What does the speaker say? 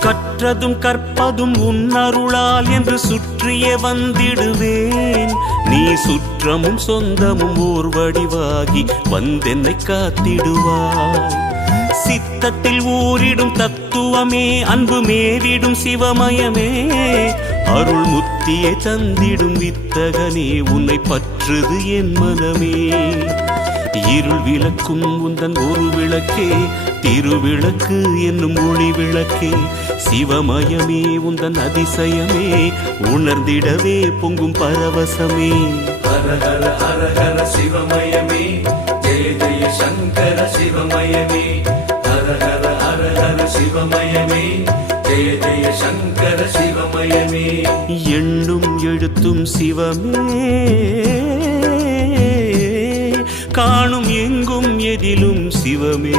கற்றதும் கற்பதும் உன்னருளால் என்று சுற்றியே வந்திடுவேன். நீ சுற்றமும் சொந்தமும் ஓர் வடிவாகி வந்தென்னை காத்திடுவாய். சித்தத்தில் ஊரிடும் தத்துவமே, அன்பு மேவிடும் சிவமயமே, அருள் முத்தியை தந்திடும் வித்தகனே, உன்னை பற்றுது என் மனமே. இருள் விளக்கும் உந்தன் ஒரு விளக்கே, திருவிளக்கு என்னும் ஒளி விளக்கே, சிவமயமே உந்தன் அதிசயமே, உணர்ந்திடவே பொங்கும் பரவசமே. ஹர ஹர ஹர ஹர சிவமயமே, ஜெய ஜெய சங்கர சிவமயமே. ஹர ஹர ஹர ஹர சிவமயமே, ஜெய ஜெய சங்கர சிவமயமே. எண்ணும் எழுத்தும் சிவமே, காணும் எங்கும் எதிலும் சிவமே.